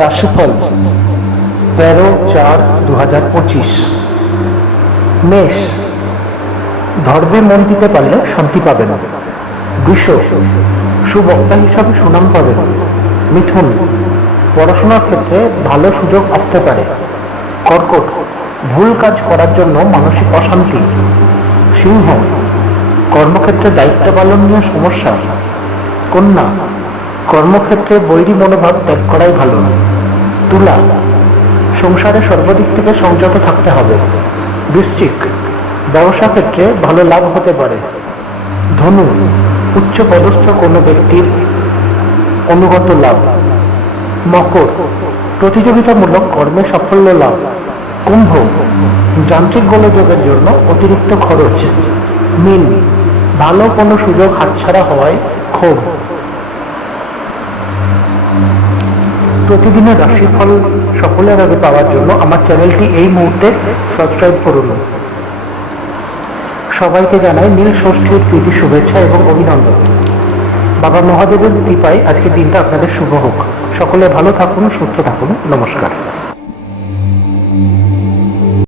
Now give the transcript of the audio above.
রাশিফল 13/4/2025। মেষ, ধর্মে মন দিতে পারলে শান্তি পাবেন। বৃষ, সুবক্তা হিসাবে সুনাম পাবেন। মিথুন, পড়াশোনার ক্ষেত্রে ভালো সুযোগ আসতে পারে। কর্কট, ভুল কাজ করার জন্য মানসিক অশান্তি। সিংহ, কর্মক্ষেত্রে দায়িত্ব পালন নিয়ে সমস্যা। কন্যা, কর্মক্ষেত্রে বৈরী মনোভাব ত্যাগ করাই ভালো। তুলা, সংসারে সর্বদিক থেকে সংযত থাকতে হবে। বৃশ্চিক, ব্যবসা ক্ষেত্রে ভালো লাভ হতে পারে। ধনু, উচ্চ পদস্থ কোনো ব্যক্তির অনুগত লাভ। মকর, প্রতিযোগিতামূলক কর্মে সাফল্য লাভ। কুম্ভ, যান্ত্রিক গোলযোগের জন্য অতিরিক্ত খরচ। মীন, ভালো কোনো সুযোগ হাতছাড়া হওয়ায় ক্ষোভ। প্রতিদিনের রাশিফল সকলের আগে পাওয়ার জন্য আমার চ্যানেলটি এই মুহূর্তে সাবস্ক্রাইব করুন। সবাইকে জানাই নীল ষষ্ঠীর প্রীতি শুভেচ্ছা এবং অভিনন্দন। বাবা মহাদেবের কৃপায় আজকের দিনটা আপনাদের শুভ হোক। সকলে ভালো থাকুন, সুস্থ থাকুন। নমস্কার।